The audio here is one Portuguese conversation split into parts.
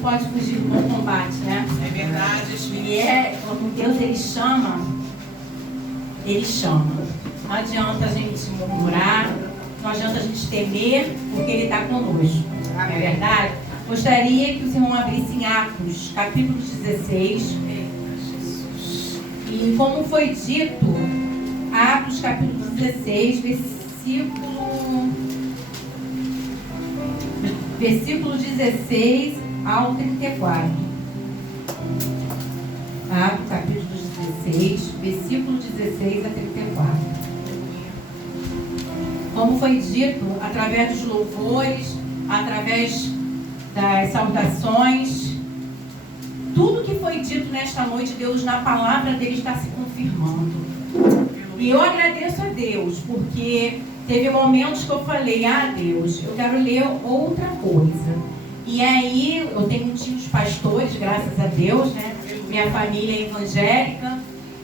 pode fugir do bom combate, né? É verdade, Espírito. E quando Deus ele chama. Não adianta a gente murmurar, não adianta a gente temer, porque Ele está conosco. Não é verdade? Gostaria que o Senhor abrisse em Atos, capítulo 16. E como foi dito, Atos, capítulo 16, versículo 16 ao 34. Atos, capítulo 16, versículo 16 a 34. Como foi dito, através dos louvores, através das saudações, tudo que foi dito nesta noite, Deus, na palavra dele, está se confirmando. E eu agradeço a Deus, porque teve momentos que eu falei, Deus, eu quero ler outra coisa. E aí, eu tenho tios pastores, graças a Deus, né? Minha família é evangélica.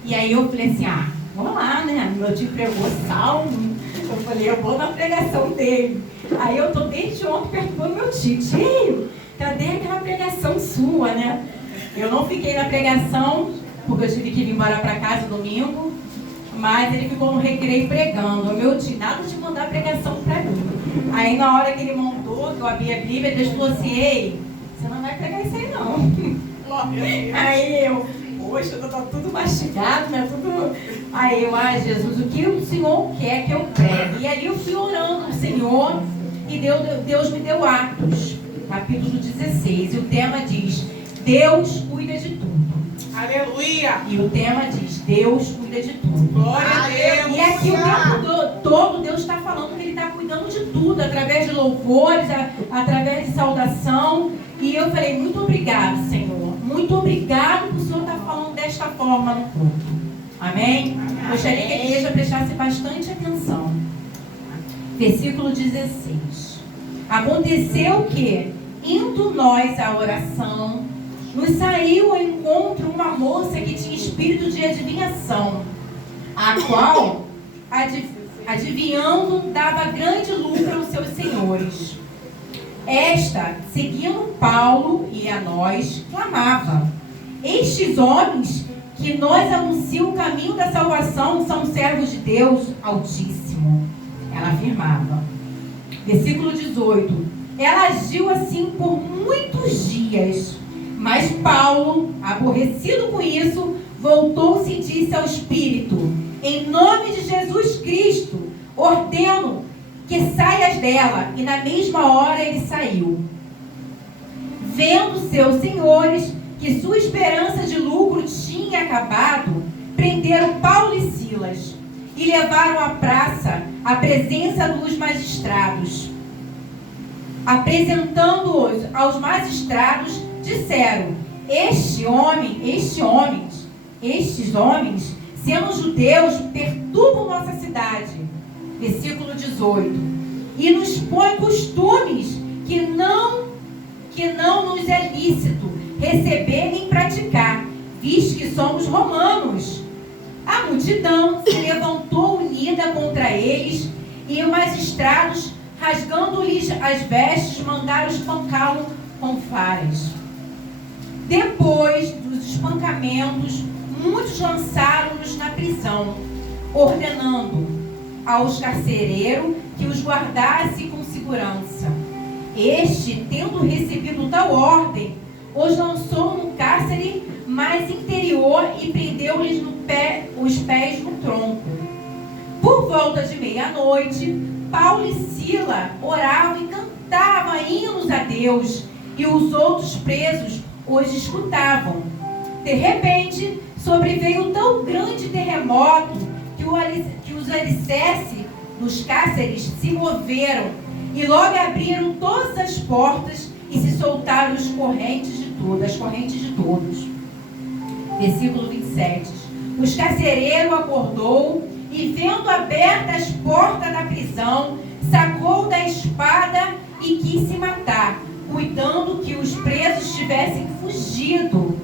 E aí eu falei assim, vamos lá, né? Meu tio pregou salmo. Eu falei, eu vou na pregação dele. Aí eu tô desde ontem perguntando meu tio, cadê aquela pregação sua, né? Eu não fiquei na pregação, porque eu tive que ir embora para casa domingo, mas ele ficou no recreio pregando. Meu tio, nada de mandar pregação para mim. Aí na hora que ele montou, que eu abri a Bíblia, Deus falou assim, ei, você não vai pregar isso aí não. Aí eu, poxa, tá tudo mastigado, né? Tudo... Aí eu, Jesus, o que o Senhor quer que eu pregue? E aí eu fui orando ao Senhor e Deus me deu Atos, capítulo 16. E o tema diz, Deus cuida de tudo. Aleluia! E o tema diz, Deus cuida de tudo. Glória a Deus! E aqui o tempo todo Deus está falando que Ele está cuidando de tudo, através de louvores, através de saudação. E eu falei, muito obrigado, Senhor. Muito obrigado por o Senhor estar falando desta forma no culto. Amém? Gostaria que a igreja prestasse bastante atenção. Versículo 16. Aconteceu que, indo nós à oração, nos saiu ao encontro uma moça que tinha espírito de adivinhação, a qual, adivinhando, dava grande lucro aos seus senhores. Esta, seguindo Paulo e a nós, clamava, estes homens que nós anunciam o caminho da salvação são servos de Deus Altíssimo. Ela afirmava. Versículo 18. Ela agiu assim por muitos dias, mas Paulo, aborrecido com isso, voltou-se e disse ao Espírito, em nome de Jesus Cristo, ordeno que saias dela. E na mesma hora ele saiu. Vendo seus senhores que sua esperança de lucro tinha acabado, prenderam Paulo e Silas e levaram à praça à presença dos magistrados. Apresentando-os aos magistrados, disseram, estes homens, sendo judeus, perturbam nossa cidade. Versículo 18. E nos põe costumes que não nos é lícito receber nem praticar, visto que somos romanos. A multidão se levantou unida contra eles, e os magistrados, rasgando-lhes as vestes, mandaram espancá-lo com varas. Depois dos espancamentos, muitos lançaram-nos na prisão, ordenando aos carcereiros que os guardasse com segurança. Este, tendo recebido tal ordem, os lançou num cárcere mais interior e prendeu-lhes os pés no tronco. Por volta de meia-noite, Paulo e Silas oravam e cantavam hinos a Deus, e os outros presos os escutavam. De repente, sobreveio tão grande terremoto que os alicerces dos cárceres se moveram e logo abriram todas as portas e se soltaram as correntes de todos. Versículo 27. Os carcereiros acordou e, vendo abertas as portas da prisão, sacou da espada e quis se matar, cuidando que os presos tivessem fugido.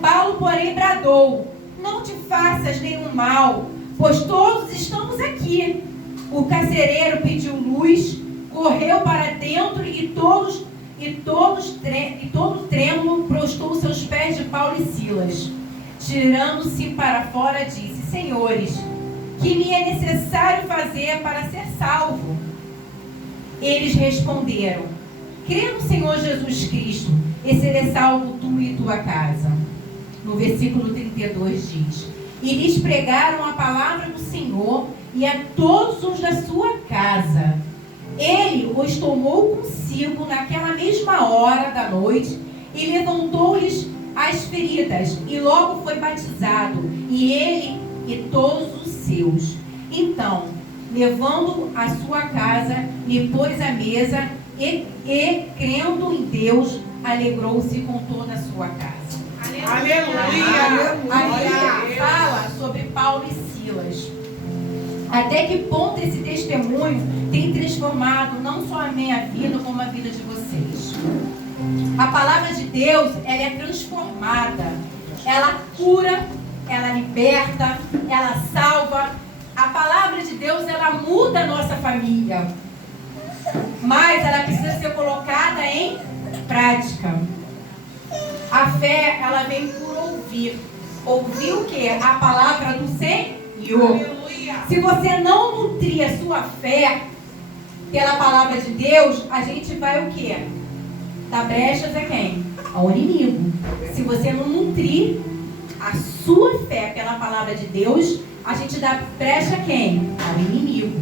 Paulo, porém, bradou, não te faças nenhum mal, pois todos estamos aqui. O carcereiro pediu luz, correu para dentro e e todo trêmulo prostrou os seus pés de Paulo e Silas. Tirando-se para fora, disse: Senhores, que me é necessário fazer para ser salvo? Eles responderam: crê no Senhor Jesus Cristo, e serás salvo tu e tua casa. No versículo 32 diz: E lhes pregaram a palavra do Senhor e a todos os da sua casa. Ele os tomou consigo naquela mesma hora da noite e levantou-lhes as feridas, e logo foi batizado, e ele e todos os seus. Então, levando a sua casa, lhe pôs à mesa e crendo em Deus, alegrou-se com toda a sua casa. Aleluia! Aqui fala sobre Paulo e Silas. Até que ponto esse testemunho tem transformado não só a minha vida, como a vida de vocês. A palavra de Deus, ela é transformada. Ela cura, ela liberta, ela salva. A palavra de Deus, ela muda a nossa família. Mas ela precisa ser colocada em prática. A fé, ela vem por ouvir. Ouvir o quê? A palavra do Senhor. Aleluia! Se você não nutrir a sua fé pela palavra de Deus, a gente vai o quê? Dar brechas a quem? Ao inimigo. Se você não nutrir a sua fé pela palavra de Deus, a gente dá brecha a quem? Ao inimigo.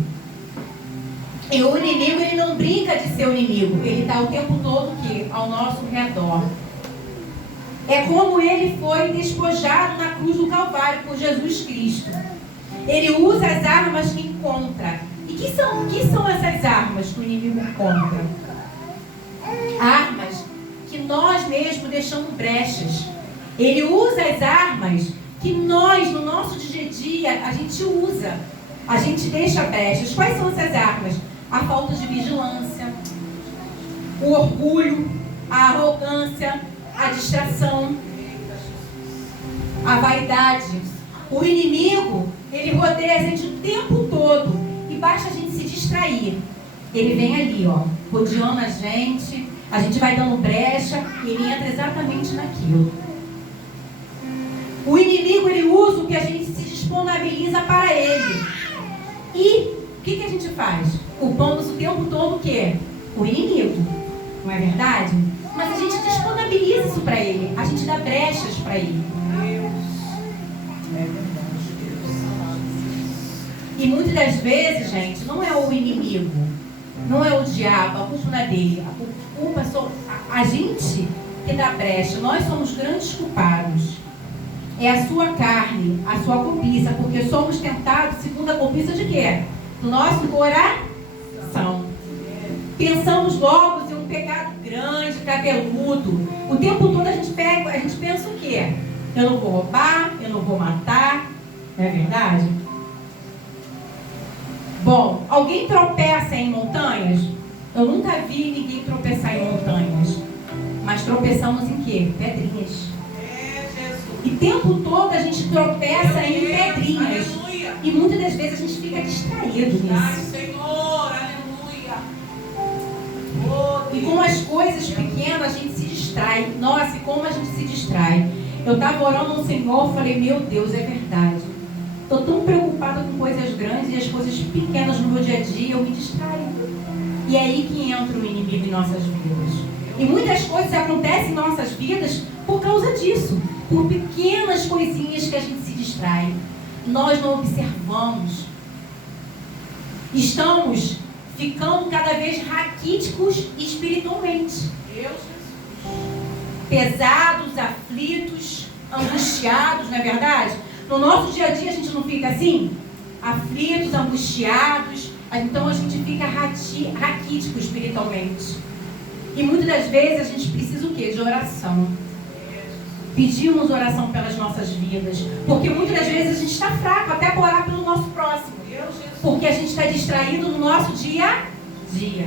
E o inimigo, ele não brinca de ser o inimigo. Ele está o tempo todo o quê? Ao nosso redor. É como ele foi despojado na cruz do Calvário por Jesus Cristo. Ele usa as armas que encontra. E que são essas armas que o inimigo encontra? Armas que nós mesmos deixamos brechas. Ele usa as armas que nós, no nosso dia a dia, a gente usa. A gente deixa brechas. Quais são essas armas? A falta de vigilância, o orgulho, a arrogância, a distração, a vaidade. O inimigo, ele rodeia a gente o tempo todo. E basta a gente se distrair. Ele vem ali, ó, rodeando a gente vai dando brecha e ele entra exatamente naquilo. O inimigo, ele usa o que a gente se disponibiliza para ele. E o que a gente faz? Culpamos o tempo todo o quê? O inimigo. Não é verdade? Mas a gente disponibiliza isso para ele. A gente dá brechas para ele. E muitas das vezes, gente, não é o inimigo, não é o diabo, a culpa não é dele. A culpa é só a gente que dá brecha. Nós somos grandes culpados. É a sua carne, a sua cobiça, porque somos tentados segundo a cobiça de quê? Do nosso coração. Pensamos logo em um pecado grande, cabeludo. O tempo todo a gente pensa o quê? Eu não vou roubar, eu não vou matar. Não é verdade? Bom, alguém tropeça em montanhas? Eu nunca vi ninguém tropeçar em montanhas. Mas tropeçamos em quê? Pedrinhas. E o tempo todo a gente tropeça em pedrinhas. Aleluia. E muitas das vezes a gente fica distraído Ai, nisso. Senhor, aleluia. Oh, E com as coisas pequenas a gente se distrai. Nossa, e como a gente se distrai. Eu estava orando ao Senhor, falei, meu Deus, é verdade. Estou tão preocupada com coisas grandes e as coisas pequenas no meu dia a dia, eu me distraio. E é aí que entra o inimigo em nossas vidas. E muitas coisas acontecem em nossas vidas por causa disso. Por pequenas coisinhas que a gente se distrai. Nós não observamos. Estamos ficando cada vez raquíticos espiritualmente. Pesados, aflitos, angustiados, não é verdade? No nosso dia a dia a gente não fica assim? Aflitos, angustiados. Então a gente fica raquítico espiritualmente. E muitas das vezes a gente precisa o quê? De oração. Pedimos oração pelas nossas vidas. Porque muitas das vezes a gente está fraco até para orar pelo nosso próximo. Porque a gente está distraído no nosso dia a dia.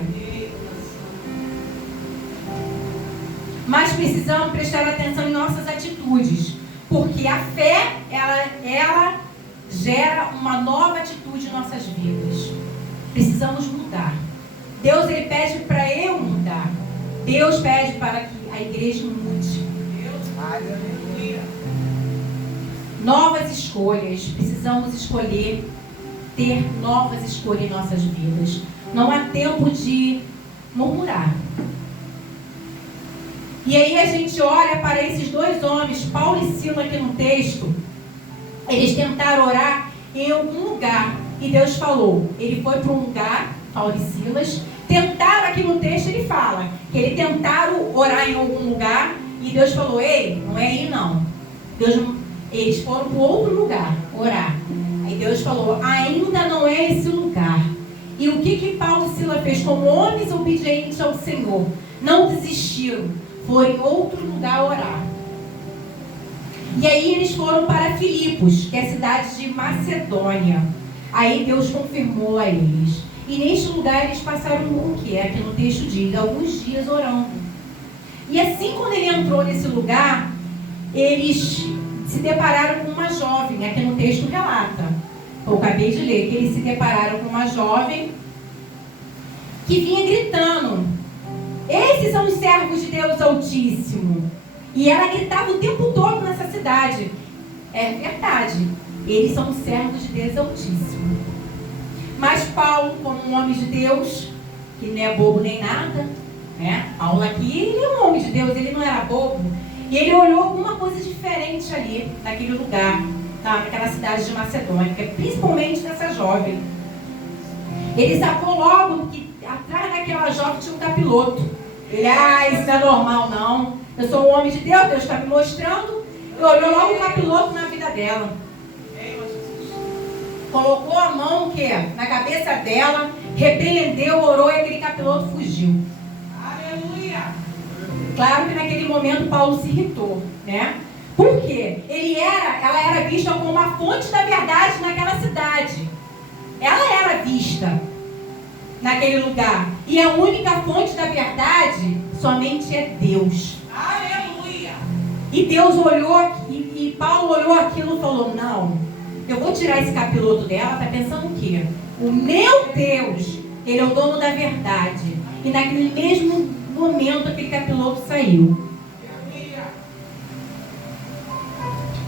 Mas precisamos prestar atenção em nossas atitudes. Porque a fé, ela gera uma nova atitude em nossas vidas. Precisamos mudar. Deus, ele pede para eu mudar. Deus pede para que a igreja mude. Aleluia. Novas escolhas. Precisamos escolher, ter novas escolhas em nossas vidas. Não há tempo de murmurar. E aí a gente olha para esses dois homens, Paulo e Silas, aqui no texto. Eles tentaram orar em algum lugar. E Deus falou. Ele foi para um lugar, Paulo e Silas. Tentaram, aqui no texto ele fala, que eles tentaram orar em algum lugar. E Deus falou, ei, não é aí não. Eles foram para outro lugar orar. Aí Deus falou, ainda não é esse lugar. E o que Paulo e Silas fez? Como homens obedientes ao Senhor, não desistiram. Foram em outro lugar orar. E aí eles foram para Filipos, que é a cidade de Macedônia. Aí Deus confirmou a eles. E neste lugar eles passaram o que é, aqui no texto diz, alguns dias orando. E assim, quando ele entrou nesse lugar, eles se depararam com uma jovem. Aqui no texto relata, eu acabei de ler, que eles se depararam com uma jovem que vinha gritando, esses são os servos de Deus Altíssimo. E ela gritava o tempo todo nessa cidade. É verdade, eles são os servos de Deus Altíssimo. Mas Paulo, como um homem de Deus, que não é bobo nem nada, né? Paulo aqui, ele é um homem de Deus, ele não era bobo. E ele olhou alguma coisa diferente ali, naquele lugar, naquela cidade de Macedônia, principalmente dessa jovem. Ele sacou logo que atrás daquela jovem tinha um capiloto. Ele, isso não é normal não. Eu sou um homem de Deus, Deus está me mostrando. E olhou logo o capiloto na vida dela. Colocou a mão o quê? Na cabeça dela, repreendeu, orou e aquele capiloto fugiu. Aleluia. Claro que naquele momento Paulo se irritou, né? Por quê? Ela era vista como uma fonte da verdade naquela cidade. Ela era vista naquele lugar. E a única fonte da verdade somente é Deus. Aleluia. E Deus olhou, e Paulo olhou aquilo e falou, não, eu vou tirar esse capiloto dela. Tá pensando o quê? O meu Deus, ele é o dono da verdade. E naquele mesmo momento aquele capiloto saiu.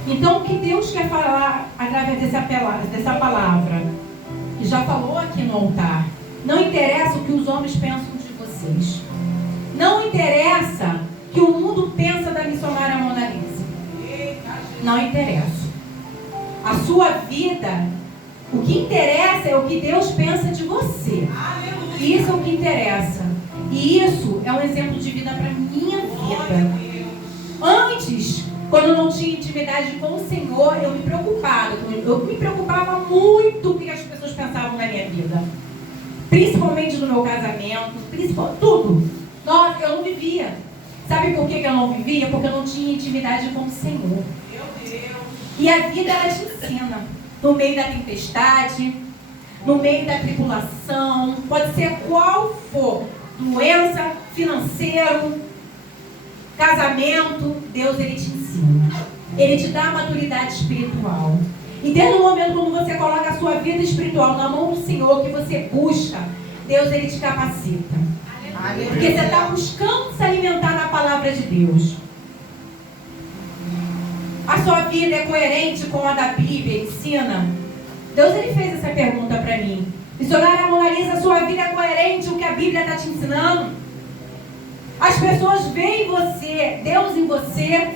Então o que Deus quer falar através dessa palavra? Que já falou aqui no altar. Não interessa o que os homens pensam de vocês. Não interessa que o mundo pensa da missionária Mona Lisa. Não interessa. A sua vida, o que interessa é o que Deus pensa de você. Isso é o que interessa. E isso é um exemplo de vida para minha vida. Antes, quando eu não tinha intimidade com o Senhor, eu me preocupava muito com o que as pessoas pensavam na minha vida. Principalmente no meu casamento, tudo. Nossa, eu não vivia. Sabe por que eu não vivia? Porque eu não tinha intimidade com o Senhor. Meu Deus. E a vida, ela te ensina. No meio da tempestade, no meio da tribulação, pode ser qual for. Doença, financeiro, casamento, Deus, ele te ensina. Ele te dá maturidade espiritual. E desde o momento quando você coloca a sua vida espiritual na mão do Senhor, que você busca, Deus, ele te capacita. Aleluia. Porque você está buscando se alimentar da palavra de Deus. A sua vida é coerente com a da Bíblia, ensina? Deus, ele fez essa pergunta para mim. Missionária Mona Lisa, a sua vida é coerente com o que a Bíblia está te ensinando? As pessoas veem você, Deus em você.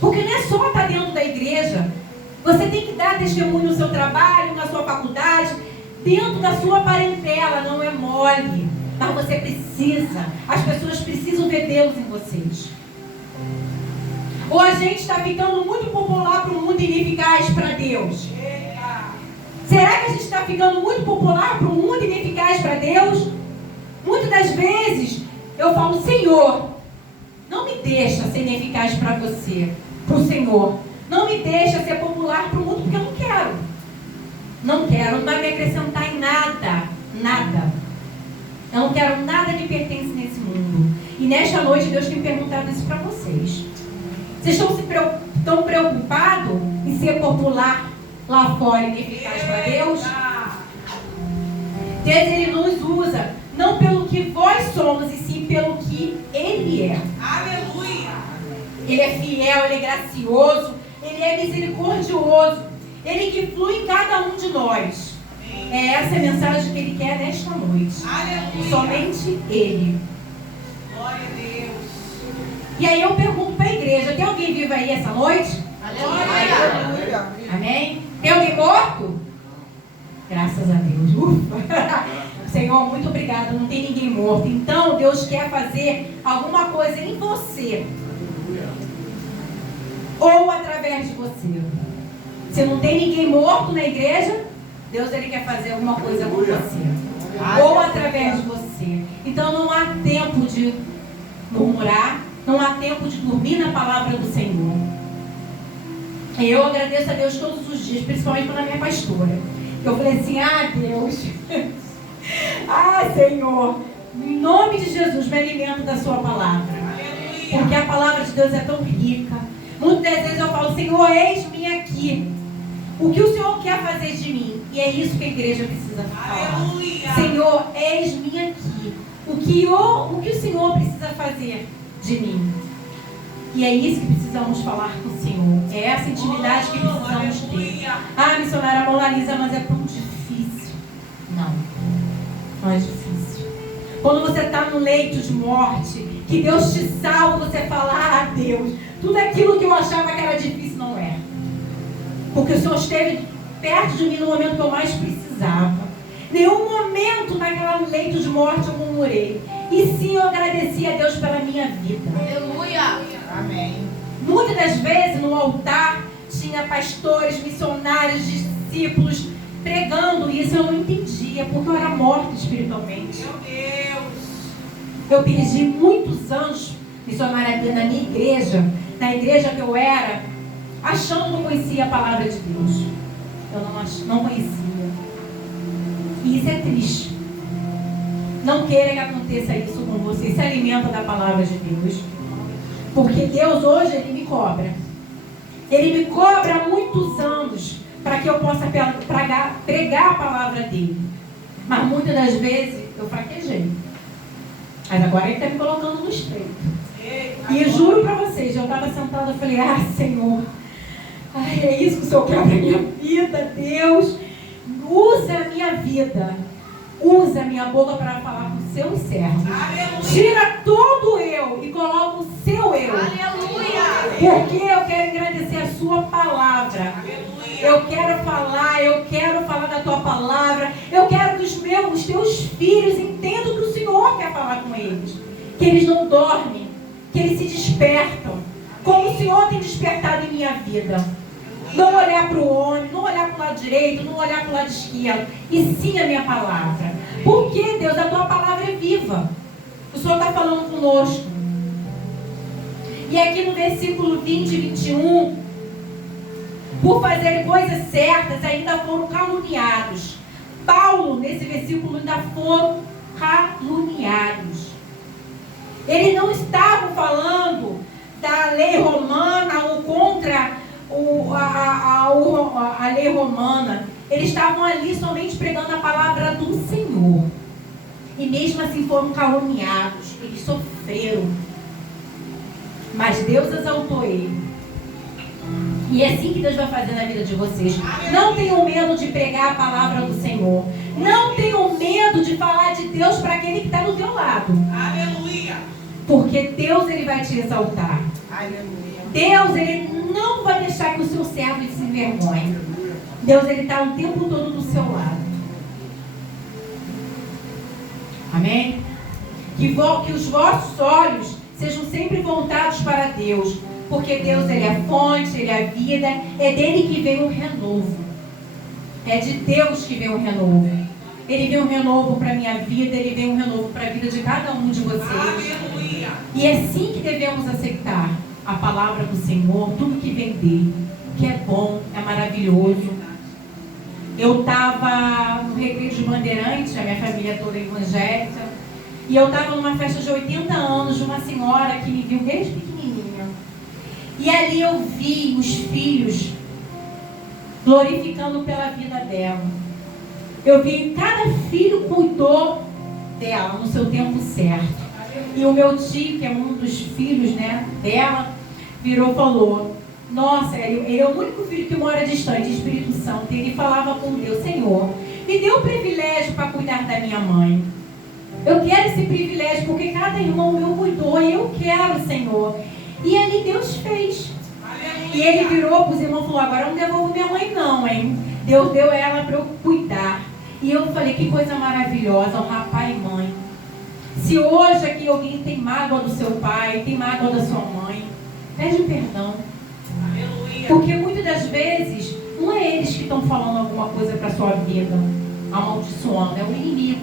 Porque não é só estar dentro da igreja. Você tem que dar testemunho no seu trabalho, na sua faculdade, dentro da sua parentela. Não é mole. Mas você precisa. As pessoas precisam ver Deus em vocês. Ou a gente está ficando muito popular para o mundo ineficaz para Deus? Será que a gente está ficando muito popular para o mundo ineficaz para Deus? Muitas das vezes eu falo, Senhor, não me deixa ser ineficaz para você, para o Senhor. Não me deixa ser popular para o mundo, porque eu não quero. Não quero, não vai me acrescentar em nada. Nada. Eu não quero nada que pertence nesse mundo. E nesta noite Deus tem perguntado isso para vocês. Vocês estão preocupados em ser popular lá fora e ineficaz para Deus? Deus, ele nos usa não pelo que vós somos, e sim pelo que Ele é fiel, Ele é gracioso, Ele é misericordioso. Ele que flui em cada um de nós. É essa a mensagem que Ele quer nesta noite. Aleluia. Somente Ele. Glória a Deus. E aí eu pergunto para a igreja, tem alguém vivo aí essa noite? Aleluia. Amém? Tem alguém morto? Graças a Deus. Ufa. Senhor, muito obrigado. Não tem ninguém morto. Então, Deus quer fazer alguma coisa em você. Ou através de você. Se não tem ninguém morto na igreja, Deus ele quer fazer alguma coisa com você. Ou através de você. Então, não há tempo de murmurar. Não há tempo de dormir na palavra do Senhor. Eu agradeço a Deus todos os dias, principalmente pela minha pastora. Eu falei assim, Deus, Senhor, em nome de Jesus, me alimento da sua palavra. Porque a palavra de Deus é tão rica. Muitas vezes eu falo, Senhor, eis-me aqui. O que o Senhor quer fazer de mim? E é isso que a igreja precisa falar. Aleluia. Senhor, eis-me aqui. O que o Senhor precisa fazer de mim? E é isso que precisamos falar com o Senhor. É essa intimidade que precisamos ter. Missionária Mona Lisa, mas é tão difícil. Não é difícil. Quando você está no leito de morte, que Deus te salva, você fala, Deus, tudo aquilo que eu achava que era difícil não é. Porque o Senhor esteve perto de mim no momento que eu mais precisava. Nenhum momento naquele leito de morte eu murmurei. E sim, eu agradeci a Deus pela minha vida. Aleluia. Amém. Muitas das vezes no altar tinha pastores, missionários, discípulos pregando isso. Eu não entendia, porque eu era morta espiritualmente. Meu Deus. Eu perdi muitos anos missionária na minha igreja, na igreja que eu era, achando que eu conhecia a palavra de Deus. Eu não conhecia. E isso é triste. Não queira que aconteça isso com você. Se alimenta da palavra de Deus. Porque Deus hoje, Ele me cobra. Ele me cobra há muitos anos para que eu possa pregar a palavra dEle. Mas muitas das vezes eu fraquejei. Mas agora Ele está me colocando no estreito. E eu juro para vocês, eu estava sentada e falei, Senhor, é isso que o Senhor quer para a minha vida, Deus. Usa a minha vida. Usa a minha boca para falar com seus servos. Aleluia. Tira todo eu e coloca o seu eu. Aleluia. Porque eu quero agradecer a sua palavra. Aleluia. Eu quero falar da tua palavra. Eu quero que os teus filhos entendam que o Senhor quer falar com eles. Que eles não dormem, que eles se despertam. Como o Senhor tem despertado em minha vida. Não olhar para o homem, não olhar para o lado direito, não olhar para o lado esquerdo. E sim a minha palavra. Porque, Deus, a tua palavra é viva. O Senhor está falando conosco. E aqui no versículo 20 e 21, por fazerem coisas certas, ainda foram caluniados. Paulo, nesse versículo, ainda foram caluniados. Eles não estavam falando da lei romana ou contra a lei romana. Eles estavam ali somente pregando a palavra do Senhor. E mesmo assim foram caluniados. Eles sofreram. Mas Deus exaltou ele. E é assim que Deus vai fazer na vida de vocês. Não tenham medo de pregar a palavra do Senhor. Não tenham medo de falar de Deus para aquele que está do teu lado. Aleluia. Porque Deus, Ele vai te exaltar. Aleluia. Deus, Ele não vai deixar que o seu servo se envergonhe. Deus, Ele está o tempo todo do seu lado. Amém? Que os vossos olhos sejam sempre voltados para Deus. Porque Deus, Ele é a fonte, Ele é a vida. É dele que vem o renovo. É de Deus que vem o renovo. Ele vem um renovo para a minha vida. Ele vem um renovo para a vida de cada um de vocês. Aleluia. E é assim que devemos aceitar a palavra do Senhor, tudo que vem dele, que é bom, é maravilhoso. Eu estava no Recreio de Bandeirantes, a minha família toda evangélica, e eu estava numa festa de 80 anos de uma senhora que me viu desde pequenininha. E ali eu vi os filhos glorificando pela vida dela. Eu vi cada filho cuidou dela no seu tempo certo. E o meu tio, que é um dos filhos, dela, virou e falou: nossa, ele é o único filho que mora distante, Espírito Santo. Ele falava com Deus: Senhor, me dê o privilégio para cuidar da minha mãe. Eu quero esse privilégio, porque cada irmão meu cuidou, e eu quero, Senhor. E ali Deus fez. E ele virou para os irmãos e falou: agora eu não devolvo minha mãe não, hein? Deus deu ela para eu cuidar. E eu falei: que coisa maravilhosa, honrar pai e mãe. Se hoje aqui alguém tem mágoa do seu pai, tem mágoa da sua mãe, pede perdão. Aleluia. Porque muitas das vezes não é eles que estão falando alguma coisa para a sua vida, amaldiçoando, é o inimigo.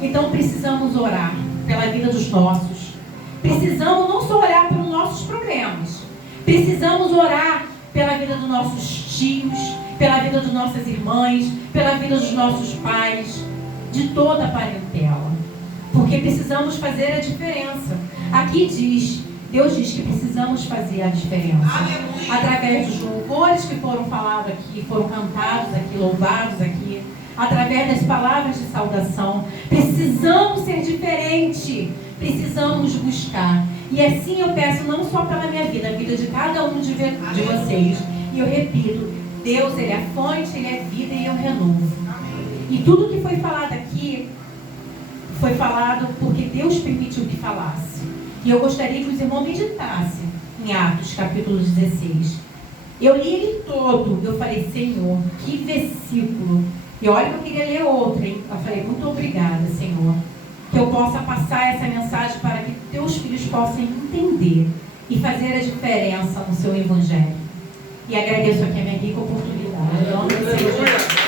Então precisamos orar pela vida dos nossos. Precisamos não só orar pelos nossos problemas, precisamos orar pela vida dos nossos tios, pela vida das nossas irmãs, pela vida dos nossos pais, de toda a parentela. Porque precisamos fazer a diferença. Aqui diz, Deus diz que precisamos fazer a diferença. Aleluia. Através dos louvores que foram falados aqui, foram cantados aqui, louvados aqui, através das palavras de saudação. Precisamos ser diferente. Precisamos buscar. E assim eu peço não só pela minha vida, a vida de cada um de vocês. E eu repito, Deus, Ele é a fonte, Ele é vida e é o renovo. E tudo que foi falado aqui, foi falado porque Deus permitiu que falasse. E eu gostaria que os irmãos meditassem em Atos, capítulo 16. Eu li ele todo. Eu falei: Senhor, que versículo. E olha que eu queria ler outro, hein? Eu falei: muito obrigada, Senhor. Que eu possa passar essa mensagem para que teus filhos possam entender e fazer a diferença no seu evangelho. E agradeço aqui a minha rica oportunidade. Em nome do Senhor Jesus.